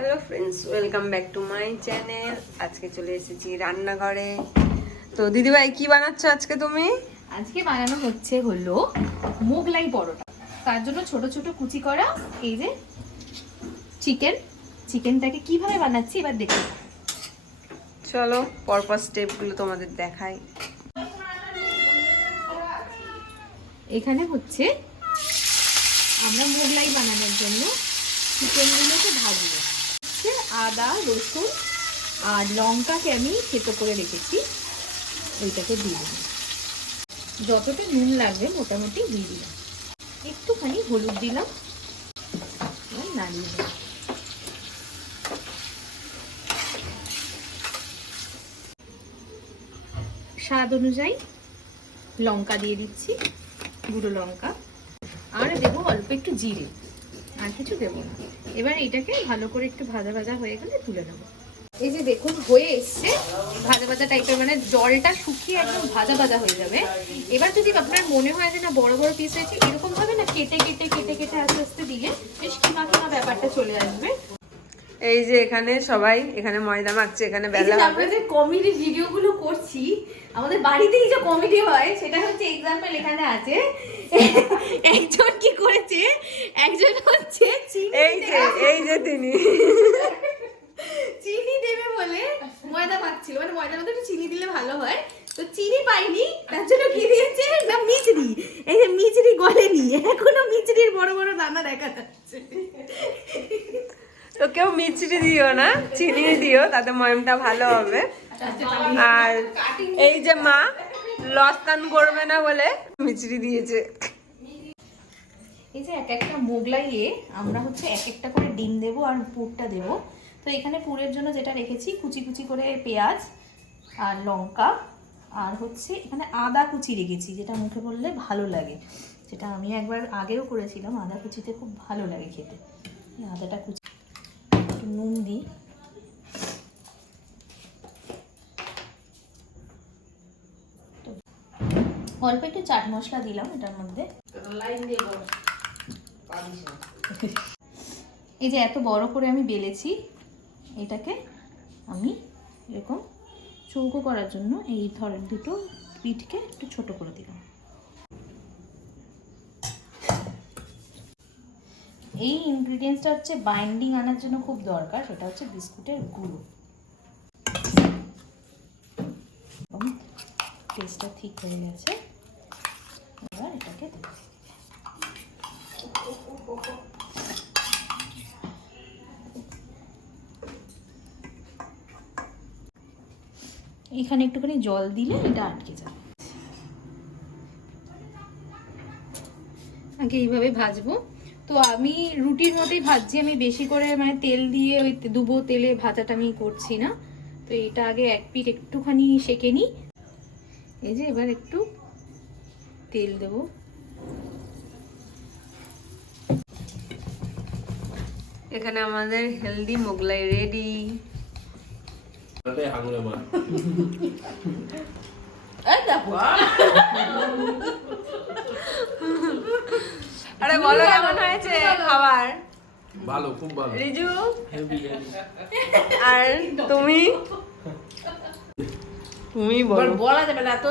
Hello friends, welcome back to my channel. আজকে চলে এসেছি রান্নাঘরে। তো দিদিভাই কি বানাচ্ছো আজকে তুমি? আজকে বানানো হলো মোগলাই পরোটা। তার জন্য ছোট ছোট কুচি করা এই যে চিকেনটাকে কিভাবে বানাচ্ছি এবার দেখো। চলো পরপর স্টেপগুলো তোমাদের দেখাই। এখানে হচ্ছে আমরা মোগলাই বানানোর জন্য চিকেনগুলোকে ভাজবো। হচ্ছে আদা রসুন আর লঙ্কাকে আমি থেতো করে রেখেছি, ওইটাকে দিয়ে দিলাম। যতটা নুন লাগবে মোটামুটি দিয়ে দিলাম, একটুখানি হলুদ দিলাম, নাড়িয়ে দিলাম। স্বাদ অনুযায়ী লঙ্কা দিয়ে দিচ্ছি, গুঁড়ো লঙ্কা, আর দেবো অল্প একটু জিরে, আর কিছু দেবো না। এবার এটাকে ভালো করে একটু ভাজা ভাজা হয়ে গেলে তুলে নেবো। এই যে দেখুন হয়ে এসছে ভাজা ভাজা টাইপের, মানে জলটা শুকিয়ে একদম ভাজা ভাজা হয়ে যাবে। এবার যদি আপনার মনে হয় যে না বড় বড় পিস হয়েছে, এরকম ভাবে না কেটে কেটে কেটে কেটে আস্তে আস্তে দিলে বেশ কিমা কিমা ব্যাপারটা চলে আসবে। এই যে এখানে সবাই এখানে ময়দা মাখছে, এখানে বেলা হবে। আমরা যে কমেডি ভিডিওগুলো করছি, আমাদের বাড়িতেই যে কমেডি হয় সেটা হচ্ছে এক্সাম্পল এখানে আছে। একজন কি করেছে, একজন হচ্ছে এই যে তিনি চিনি দেবে বলে ময়দা মাখছিল, মানে ময়দার মধ্যে একটু চিনি দিলে ভালো হয়, তো চিনি পাইনি, তার জন্য কি দিয়েছে না মিচড়ি। এই যে মিচড়ি গলেনি, এখনো মিচড়ির বড় বড় দানা দেখা যাচ্ছে। তো কেউ মিচড়ি দিও না, চিনি দিও, তাতে ময়মটা ভালো হবে। আর এই যে মা লস্কান করবে না বলে মিচড়ি দিয়েছে। এই যে এক একটা মোগলাইয়ে আমরা হচ্ছে এক একটা করে ডিম দেবো আর পুরটা দেবো। তো এখানে পুরের জন্য যেটা রেখেছি কুচি কুচি করে পেঁয়াজ আর লঙ্কা, আর হচ্ছে এখানে আদা কুচি রেখেছি, যেটা মুখে বললে ভালো লাগে, যেটা আমি একবার আগেও করেছিলাম। আদা কুচিতে খুব ভালো লাগে খেতে। আদাটা কুচি, একটু নুন দিই, অল্প একটু চাট মশলা দিলাম এটার মধ্যে। এই যে এত বড় করে আমি বেলেছি, এটাকে আমি এরকম চৌকো করার জন্য এই ধরেন দুটো পিঠকে একটু ছোট করে দিলাম। এই ইনগ্রিডিয়েন্টসটা হচ্ছে বাইন্ডিং আনার জন্য খুব দরকার, সেটা হচ্ছে বিস্কুটের গুঁড়ো। টেস্টটা ঠিক হয়ে গেছে, এবার এটাকে দেব। এখানে একটুখানি জল দিলে এটা আটকে যাবে। আগে এইভাবে ভাজবো। তো আমি রুটির মতোই ভাজছি, আমি বেশি করে মানে তেল দিয়ে ওই ডুবো তেলে ভাজাটা আমি করছি না। তো এটা আগে এক পিঠ একটুখানি সেঁকে নিই। এই যে এবার একটু তেল দেব। এখানে আমাদের হেলদি মোগলাই রেডি। আরে বলো কেমন হয়েছে খাবার? ভালো, খুব ভালো। রিজু আর তুমি বলো। বলা যাবে না তো।